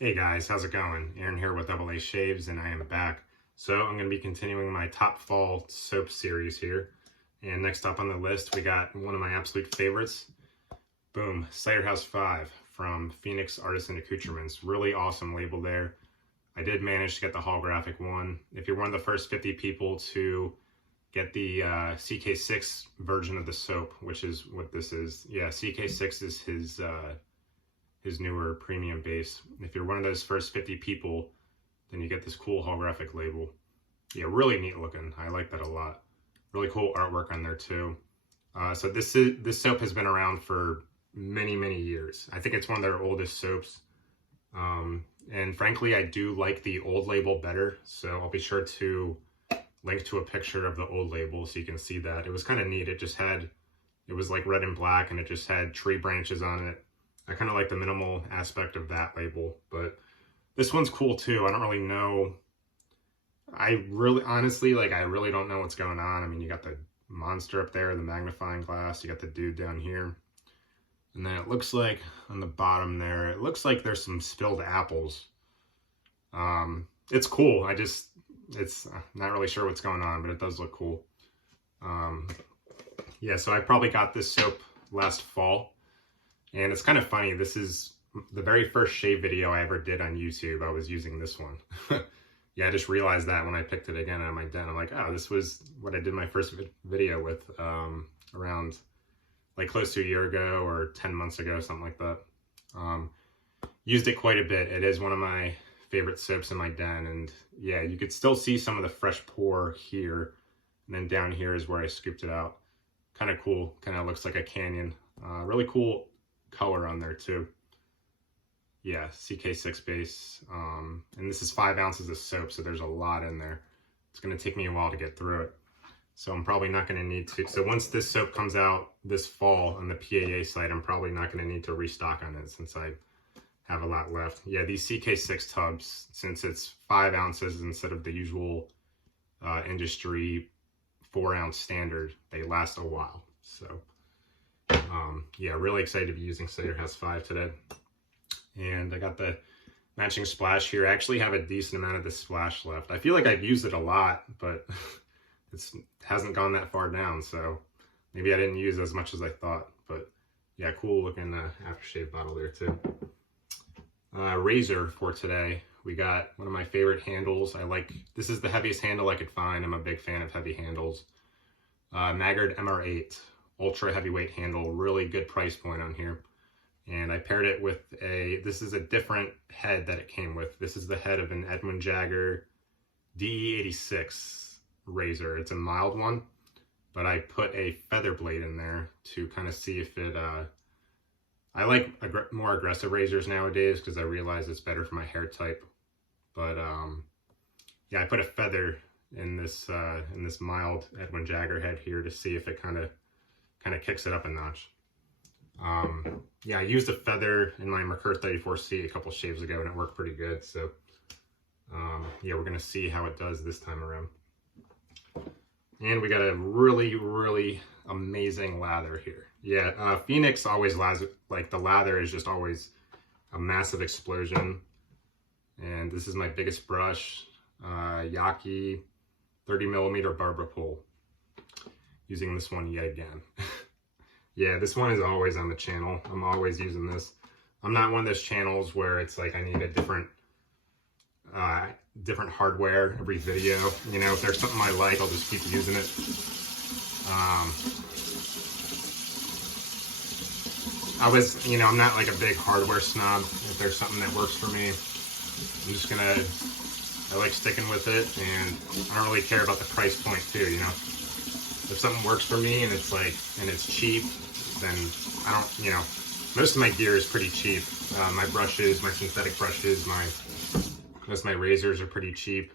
Hey guys, how's it going? Aaron here with Double A Shaves, and I am back. So I'm going to be continuing my top fall soap series here. And next up on the list, we got one of my absolute favorites. Boom, Ciderhouse 5 from Phoenix Artisan Accoutrements. Really awesome label there. I did manage to get the holographic one. If you're one of the first 50 people to get the CK6 version of the soap, which is what this is. Yeah, CK6 is his newer premium base. If you're one of those first 50 people, then you get this cool holographic label. Yeah, really neat looking. I like that a lot. Really cool artwork on there too. So this soap has been around for many years. I think it's one of their oldest soaps. And frankly, I do like the old label better. So I'll be sure to link to a picture of the old label so you can see that. It was kind of neat. It was like red and black, and it just had tree branches on it. I kind of like the minimal aspect of that label, but this one's cool too. I don't really know. I really don't know what's going on. I mean, you got the monster up there, the magnifying glass, you got the dude down here. And then it looks like on the bottom there, it looks like there's some spilled apples. It's cool. It's not really sure what's going on, but it does look cool. Yeah, so I probably got this soap last fall. And it's kind of funny, this is the very first shave video I ever did on YouTube. I was using this one. Yeah, I just realized that when I picked it again out of my den. I'm like, oh, this was what I did my first video with around like close to a year ago or 10 months ago, something like that. Used it quite a bit. It is one of my favorite soaps in my den. And yeah, you could still see some of the fresh pour here. And then down here is where I scooped it out. Kind of cool. Kind of looks like a canyon. Really cool color on there too. Yeah, CK6 base. And this is 5 ounces of soap, so there's a lot in there. It's going to take me a while to get through it. So I'm probably not going to need to. So once this soap comes out this fall on the PAA site, I'm probably not going to need to restock on it since I have a lot left. Yeah, these CK6 tubs, since it's 5 ounces instead of the usual industry 4-ounce standard, they last a while. So yeah, really excited to be using Ciderhouse 5 today. And I got the matching splash here. I actually have a decent amount of this splash left. I feel like I've used it a lot, but it hasn't gone that far down, so maybe I didn't use as much as I thought. But yeah, cool looking aftershave bottle there too. Razor for today. We got one of my favorite handles. This is the heaviest handle I could find. I'm a big fan of heavy handles. Maggard MR8. Ultra heavyweight handle, really good price point on here. And I paired it with this is a different head that it came with. This is the head of an Edwin Jagger DE86 razor. It's a mild one, but I put a feather blade in there to kind of see if it, I like more aggressive razors nowadays because I realize it's better for my hair type. But yeah, I put a feather in this mild Edwin Jagger head here to see if it kind of kicks it up a notch. Yeah, I used a feather in my Mercur 34C a couple shaves ago and it worked pretty good. So yeah, we're gonna see how it does this time around. And we got a really amazing lather here. Yeah, Phoenix always like the lather is just always a massive explosion. And this is my biggest brush, Yaki 30mm barber pole. Using this one yet again. Yeah, this one is always on the channel. I'm always using this. I'm not one of those channels where it's like I need a different hardware every video. You know, if there's something I like, I'll just keep using it. I'm not like a big hardware snob. If there's something that works for me, I'm just I like sticking with it, and I don't really care about the price point too, you know. If something works for me and it's cheap, then I don't, you know, most of my gear is pretty cheap. My brushes, my synthetic brushes, most of my razors are pretty cheap,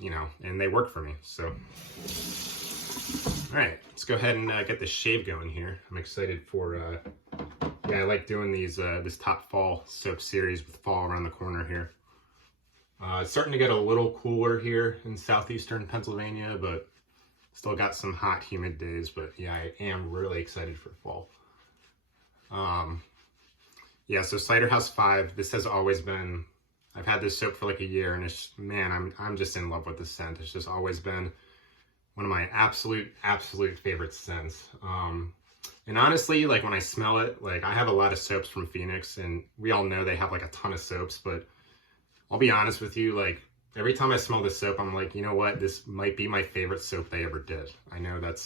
you know, and they work for me. So, all right, let's go ahead and get the shave going here. I'm excited for, yeah, I like doing these, this top fall soap series with fall around the corner here. It's starting to get a little cooler here in southeastern Pennsylvania, but still got some hot, humid days. But yeah, I am really excited for fall. yeah, so Ciderhouse 5, this has always been, I've had this soap for like a year, and it's, man, I'm just in love with this scent. It's just always been one of my absolute favorite scents. And honestly, like when I smell it, like I have a lot of soaps from Phoenix, and we all know they have like a ton of soaps, but I'll be honest with you, like every time I smell this soap, I'm like, you know what, this might be my favorite soap they ever did. I know that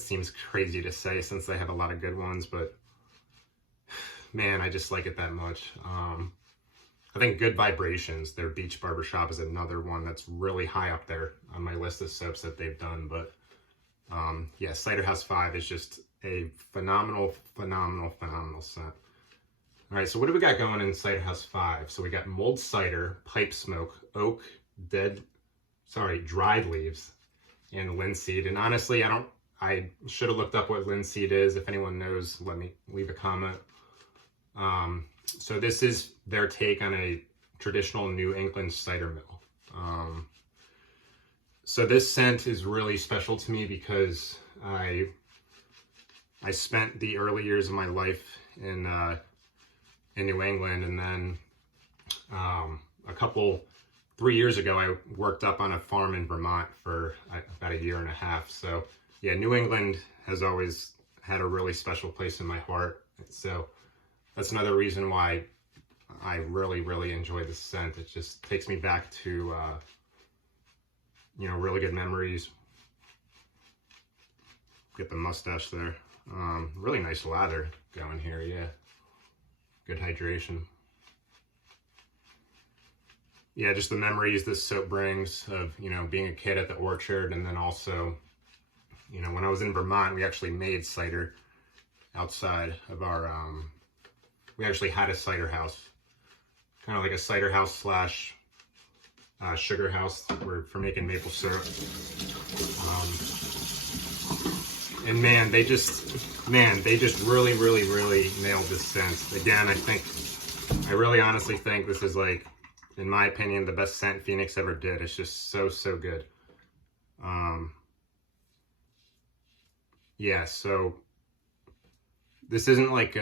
seems crazy to say since they have a lot of good ones, but man, I just like it that much. I think Good Vibrations, their Beach Barbershop, is another one that's really high up there on my list of soaps that they've done. But yeah, Ciderhouse 5 is just a phenomenal scent. All right, so what do we got going in Ciderhouse 5? So we got mulled cider, pipe smoke, oak, dried leaves, and linseed. And honestly, I should have looked up what linseed is. If anyone knows, let me leave a comment. So this is their take on a traditional New England cider mill. So this scent is really special to me because I spent the early years of my life in New England, and then 3 years ago, I worked up on a farm in Vermont for about a year and a half. So yeah, New England has always had a really special place in my heart. So that's another reason why I really enjoy this scent. It just takes me back to, you know, really good memories. Get the mustache there. Really nice lather going here, yeah. Good hydration. Yeah, just the memories this soap brings of, you know, being a kid at the orchard, and then also, you know, when I was in Vermont, we actually made cider outside of our, we actually had a cider house, kind of like a cider house slash sugar house for making maple syrup. And man, they just really nailed this scent. Again, I really honestly think this is, like, in my opinion, the best scent Phoenix ever did. It's just so good. Yeah, so this isn't like,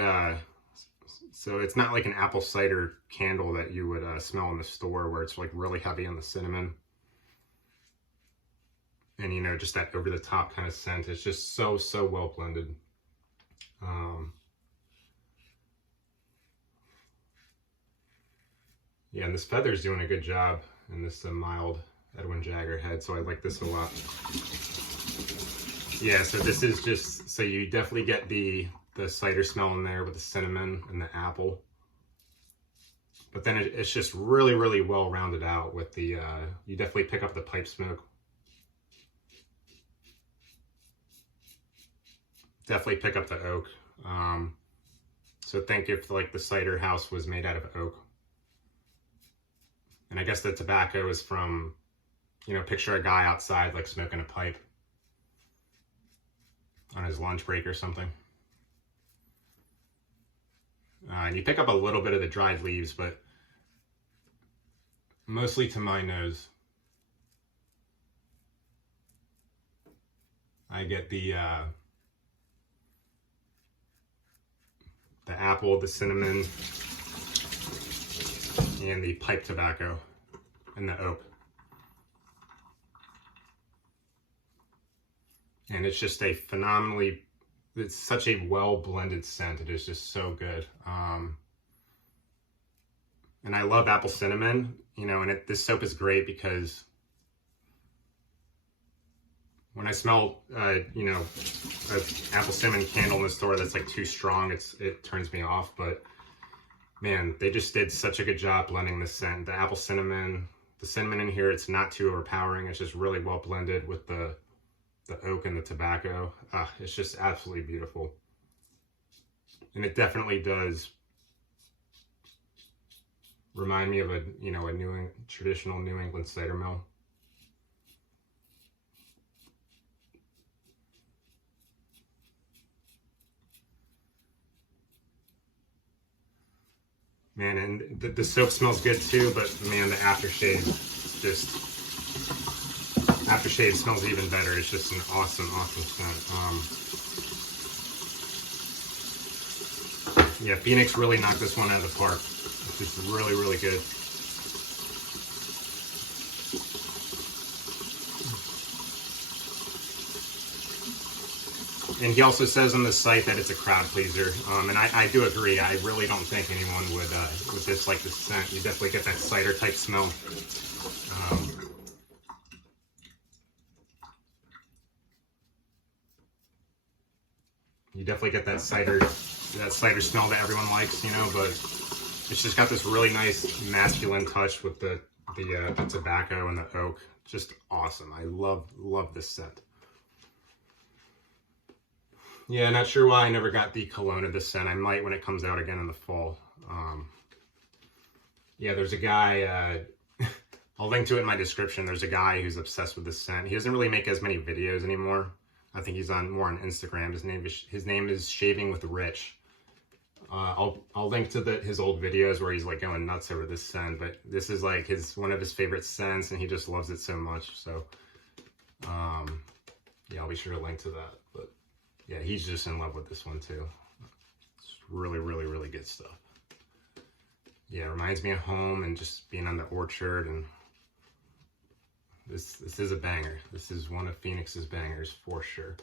so it's not like an apple cider candle that you would smell in the store where it's like really heavy on the cinnamon. And, you know, just that over the top kind of scent. It's just so well blended. Yeah, and this feather's doing a good job in this mild Edwin Jagger head, so I like this a lot. Yeah, so this is just, so you definitely get the cider smell in there with the cinnamon and the apple. But then it's just really well rounded out with the, you definitely pick up the pipe smoke. Definitely pick up the oak. So think if like the cider house was made out of oak. And I guess the tobacco is from, you know, picture a guy outside like smoking a pipe on his lunch break or something. And you pick up a little bit of the dried leaves, but mostly to my nose, I get the apple, the cinnamon, and the pipe tobacco, and the oak. And it's just a it's such a well-blended scent. It is just so good. And I love apple cinnamon, you know, and this soap is great because when I smell, you know, an apple cinnamon candle in the store that's like too strong, it turns me off. But man, they just did such a good job blending the scent. The apple cinnamon, the cinnamon in here, it's not too overpowering. It's just really well blended with the oak and the tobacco. It's just absolutely beautiful. And it definitely does remind me of a, you know, traditional New England cider mill. Man, and the soap smells good too, but man, the aftershave smells even better. It's just an awesome scent. Yeah, Phoenix really knocked this one out of the park. It's just really, really good. And he also says on the site that it's a crowd pleaser, and I do agree. I really don't think anyone would dislike this scent. You definitely get that cider type smell. You definitely get that cider smell that everyone likes, you know. But it's just got this really nice masculine touch with the tobacco and the oak. Just awesome. I love this scent. Yeah, not sure why I never got the cologne of this scent. I might when it comes out again in the fall. Yeah, there's a guy, I'll link to it in my description. There's a guy who's obsessed with this scent. He doesn't really make as many videos anymore. I think he's more on Instagram. His name is Shaving with Rich. I'll link to his old videos where he's like going nuts over this scent, but this is like one of his favorite scents, and he just loves it so much. So, yeah, I'll be sure to link to that. But yeah, he's just in love with this one too. It's really, really, really good stuff. Yeah, it reminds me of home and just being on the orchard, and this is a banger. This is one of Phoenix's bangers for sure.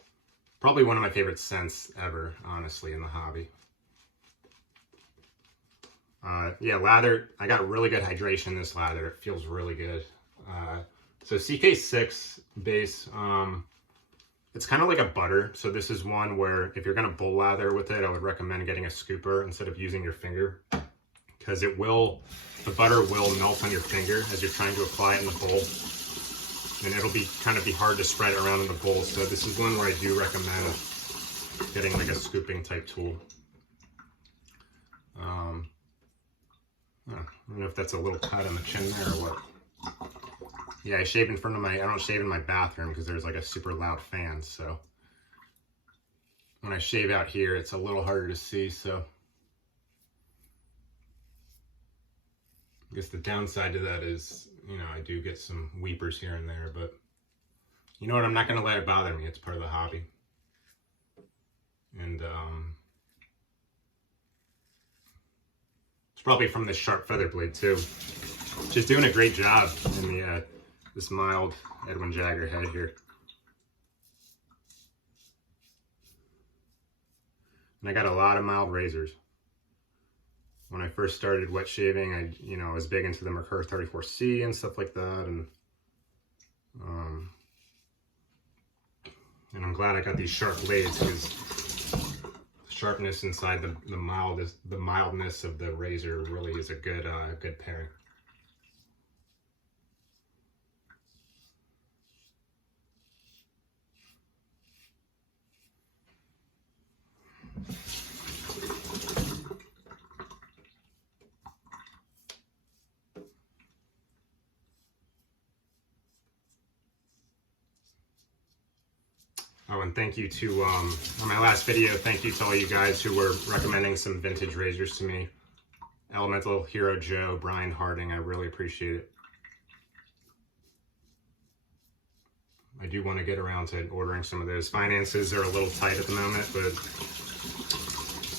Probably one of my favorite scents ever, honestly, in the hobby. Yeah, lather. I got really good hydration in this lather. It feels really good. So CK6 base. It's kind of like a butter. So this is one where if you're going to bull lather with it, I would recommend getting a scooper instead of using your finger, because the butter will melt on your finger as you're trying to apply it in the bowl, and it'll be hard to spread it around in the bowl. So this is one where I do recommend getting like a scooping type tool. I don't know if that's a little cut on the chin there or what. Yeah, I shave in front of I don't shave in my bathroom because there's like a super loud fan. So when I shave out here, it's a little harder to see. So I guess the downside to that is, you know, I do get some weepers here and there, but you know what? I'm not going to let it bother me. It's part of the hobby. And it's probably from this sharp feather blade too. Just doing a great job in this mild Edwin Jagger head here. And I got a lot of mild razors. When I first started wet shaving, I was big into the Merkur 34C and stuff like that, and I'm glad I got these sharp blades, because the sharpness inside the mildness of the razor really is a good pairing. Oh, and thank you to, on my last video, thank you to all you guys who were recommending some vintage razors to me. Elemental Hero Joe, Brian Harding, I really appreciate it. I do want to get around to ordering some of those. Finances are a little tight at the moment, but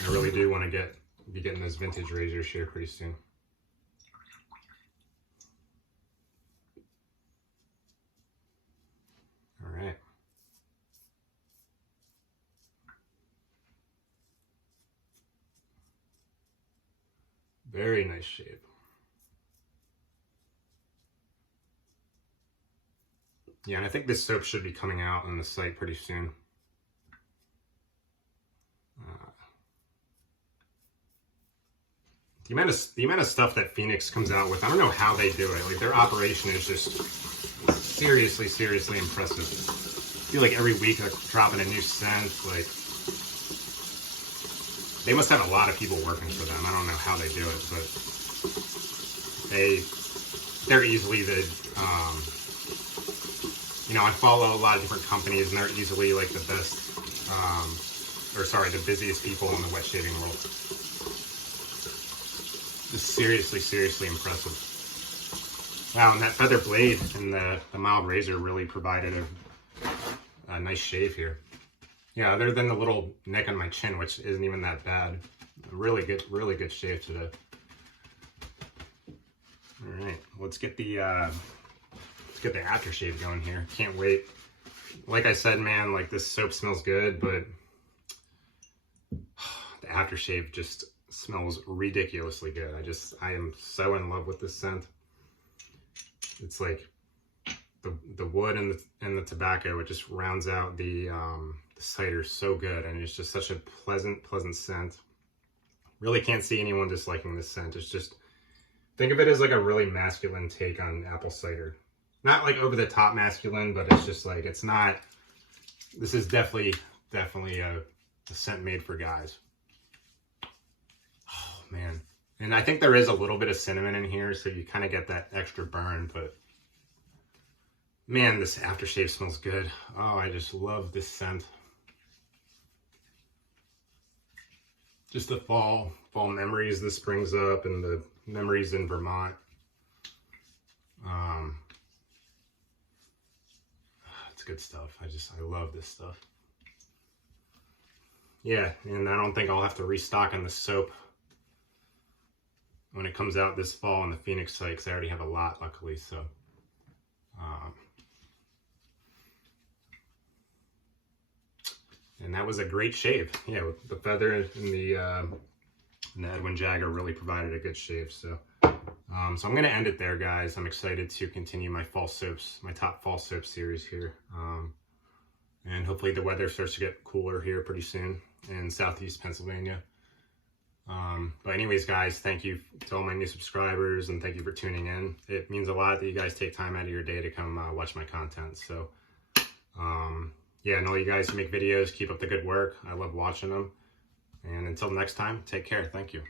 I really do want to be getting those vintage razors here pretty soon. All right. Very nice shape. Yeah, and I think this soap should be coming out on the site pretty soon. The amount of stuff that Phoenix comes out with, I don't know how they do it. Like, their operation is just seriously, seriously impressive. I feel like every week they're dropping a new scent. Like, they must have a lot of people working for them. I don't know how they do it, but they're easily the, I follow a lot of different companies, and they're easily like the best, the busiest people in the wet shaving world. Just seriously, seriously impressive. Wow, and that feather blade and the mild razor really provided a nice shave here. Yeah, other than the little nick on my chin, which isn't even that bad. Really good shave today. All right, let's get the aftershave going here. Can't wait. Like I said, man, like this soap smells good, but the aftershave just smells ridiculously good. I am so in love with this scent. It's like the wood and the tobacco. It just rounds out the cider so good, and it's just such a pleasant scent. Really can't see anyone disliking this scent. It's just, think of it as like a really masculine take on apple cider. Not like over the top masculine, but it's just like, it's not, this is definitely a scent made for guys. Oh man. And I think there is a little bit of cinnamon in here, so you kind of get that extra burn, but man, this aftershave smells good. Oh, I just love this scent. Just the fall memories this brings up, and the memories in Vermont. It's good stuff. I love this stuff. Yeah, and I don't think I'll have to restock on the soap when it comes out this fall on the Phoenix site, because I already have a lot, luckily. So, and that was a great shave. Yeah, with the feather and the Edwin Jagger really provided a good shave. So, so I'm going to end it there, guys. I'm excited to continue my fall soaps, my top fall soap series here. And hopefully the weather starts to get cooler here pretty soon in Southeast Pennsylvania. But anyways, guys, thank you to all my new subscribers, and thank you for tuning in. It means a lot that you guys take time out of your day to come watch my content. So, yeah, and all you guys who make videos, keep up the good work. I love watching them. And until next time, take care. Thank you.